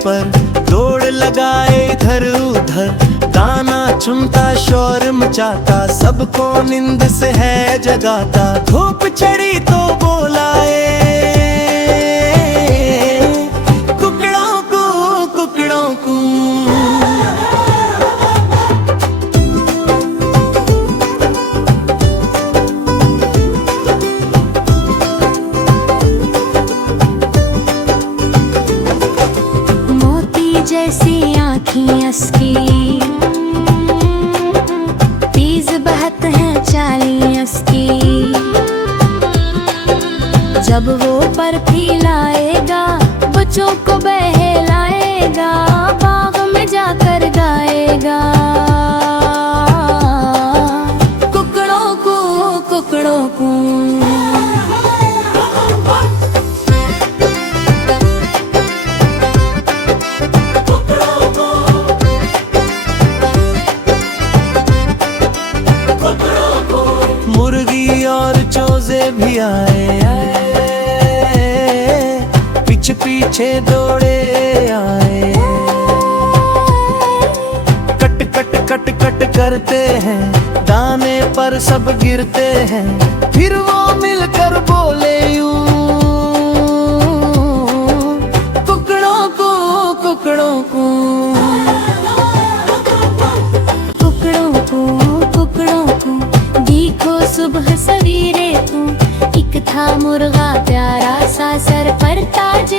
पर दौड़ लगाए इधर उधर, दाना चुनता शोर मचाता, सबको नींद से है जगाता। धूप चढ़ी तो बोलाए कुकड़ों को कुकड़ों को। मोती जैसी आँखें उसकी, तेज बहत है चालें उसकी। जब वो पर फैलाएगा बच्चों को बहलाएगा, बाग में जाकर गाएगा कुकड़ों को कुकड़ों को। मुर्गी और चूजे भी आए, पीछे पीछे दौड़े आए। कट कट कट कट करते हैं, दाने पर सब गिरते हैं। फिर वो मिलकर बोले यूं कुकड़ों को कुकड़ों को। कुकड़ों को कुकड़ों को देखो सुबह सवेरे तू, एक था मुर्गा प्यारा सा, सर पर ताज